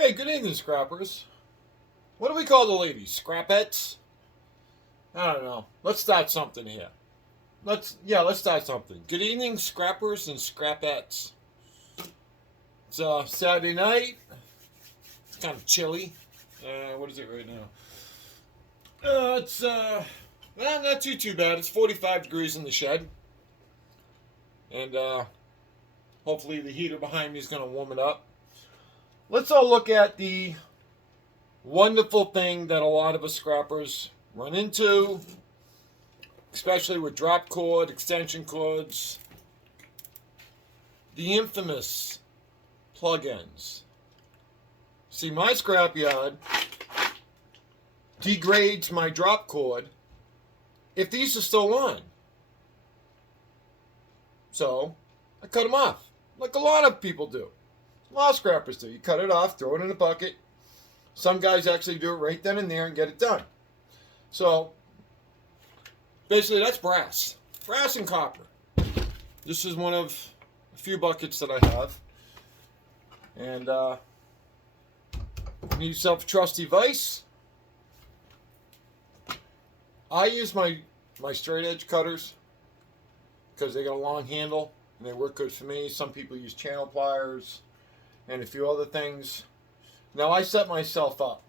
Hey, good evening, scrappers. What do we call the ladies? Scrapetts? I don't know. Let's start something here. Let's start something. Good evening, scrappers and scrapetts. It's Saturday night. It's kind of chilly. What is it right now? It's not too bad. It's 45 degrees in the shed, and hopefully the heater behind me is going to warm it up. Let's all look at the wonderful thing that a lot of us scrappers run into, especially with drop cord, extension cords, the infamous plug-ins. See, my scrapyard degrades my drop cord if these are still on. So, I cut them off, like a lot of people do. A lot of scrappers do. You cut it off, throw it in a bucket. Some guys actually do it right then and there and get it done. So, basically that's brass. Brass and copper. This is one of a few buckets that I have. And, need yourself a trusty vise. I use my straight edge cutters because they got a long handle and they work good for me. Some people use channel pliers and a few other things. Now I set myself up.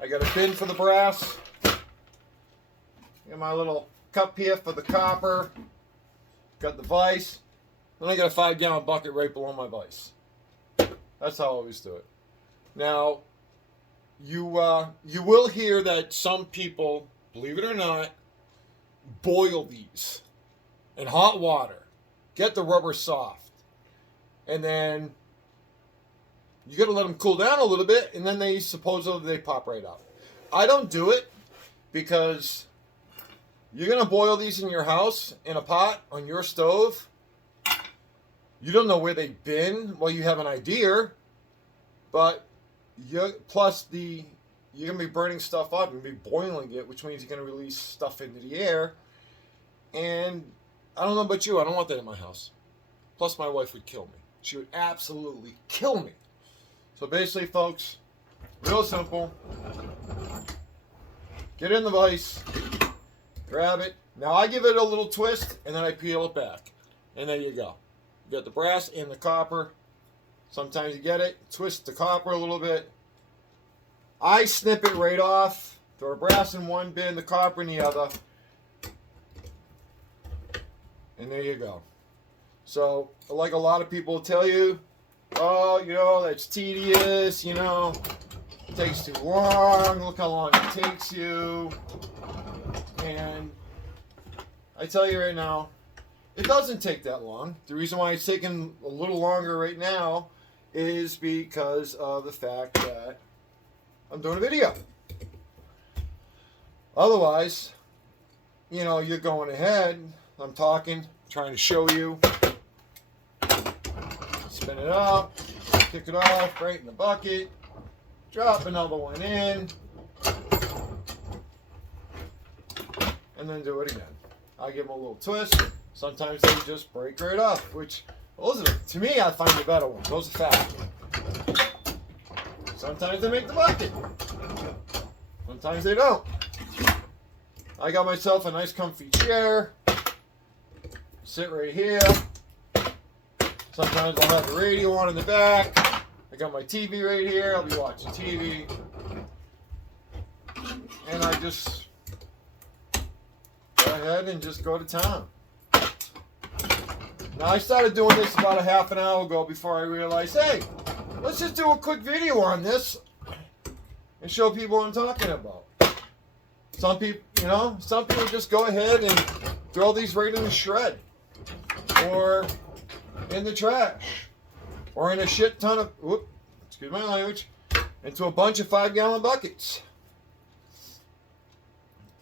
I got a bin for the brass. Got my little cup here for the copper. Got the vise. Then I got a 5-gallon bucket right below my vise. That's how I always do it. Now, you will hear that some people, believe it or not, boil these in hot water. Get the rubber soft. And then you got to let them cool down a little bit, and then they pop right out. I don't do it because you're going to boil these in your house in a pot on your stove. You don't know where they've been. Well, you have an idea, but you're going to be burning stuff up and be boiling it, which means you're going to release stuff into the air. And I don't know about you, I don't want that in my house. Plus, my wife would kill me. She would absolutely kill me. So basically, folks, real simple. Get in the vise, grab it. Now I give it a little twist, and then I peel it back. And there you go. You got the brass and the copper. Sometimes you get it, twist the copper a little bit. I snip it right off. Throw brass in one bin, the copper in the other. And there you go. So, like a lot of people tell you, oh, that's tedious, it takes too long, look how long it takes you. And I tell you right now, it doesn't take that long. The reason why it's taking a little longer right now is because of the fact that I'm doing a video. Otherwise, you're going ahead, I'm talking, trying to show you. Spin it up, kick it off right in the bucket, drop another one in, and then do it again. I give them a little twist. Sometimes they just break right off, which, to me, I find the better ones. Those are fast. Sometimes they make the bucket. Sometimes they don't. I got myself a nice comfy chair. Sit right here. Sometimes I'll have the radio on in the back. I got my TV right here. I'll be watching TV. And I just go ahead and just go to town. Now I started doing this about a half an hour ago before I realized, hey, let's just do a quick video on this and show people what I'm talking about. Some people just go ahead and throw these right in the shred or in the trash or in a shit ton of, excuse my language, into a bunch of 5-gallon buckets.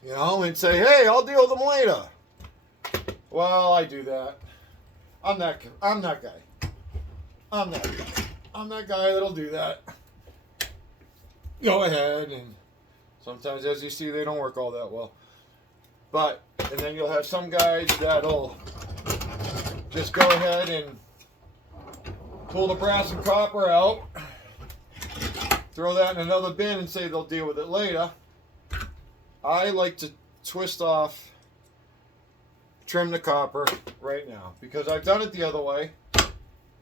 And say, hey, I'll deal with them later. Well, I do that. I'm that guy. I'm that guy that'll do that. Go ahead, and sometimes, as you see, they don't work all that well. And then you'll have some guys that'll just go ahead and pull the brass and copper out, throw that in another bin and say they'll deal with it later. I like to twist off, trim the copper right now, because I've done it the other way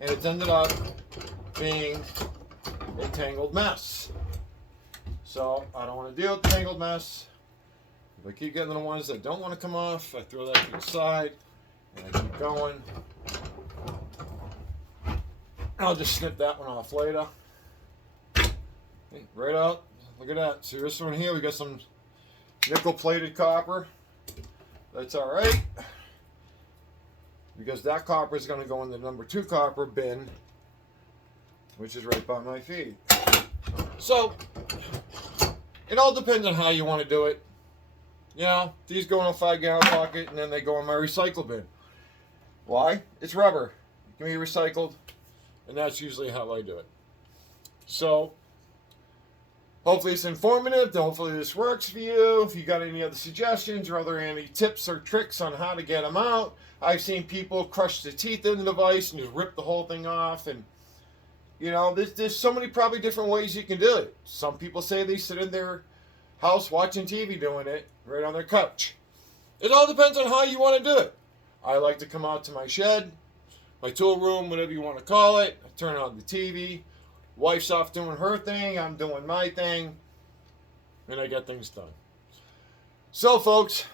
and it's ended up being a tangled mess. So I don't want to deal with the tangled mess. If I keep getting the ones that don't want to come off, I throw that to the side and I keep going. I'll just snip that one off later. Right out. Look at that. See this one here? We got some nickel plated copper. That's alright, because that copper is going to go in the number 2 copper bin, which is right by my feet. So it all depends on how you want to do it. You know, these go in a 5-gallon pocket and then they go in my recycle bin. Why? It's rubber. It can be recycled, and that's usually how I do it. So hopefully it's informative. Hopefully this works for you. If you got any other suggestions or other any tips or tricks on how to get them out. I've seen people crush the teeth in the device and just rip the whole thing off. And, you know, there's so many probably different ways you can do it. Some people say they sit in their house watching TV doing it right on their couch. It all depends on how you want to do it. I like to come out to my shed, my tool room, whatever you want to call it. I turn on the TV. Wife's off doing her thing, I'm doing my thing, and I get things done. So, folks,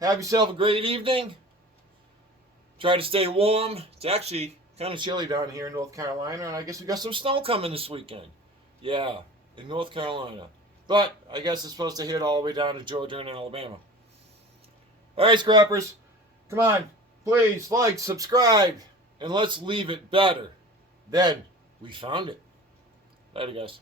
have yourself a great evening. Try to stay warm. It's actually kind of chilly down here in North Carolina, and I guess we got some snow coming this weekend. Yeah, in North Carolina. But I guess it's supposed to hit all the way down to Georgia and Alabama. All right, scrappers, come on, please like, subscribe, and let's leave it better than we found it. Later, guys.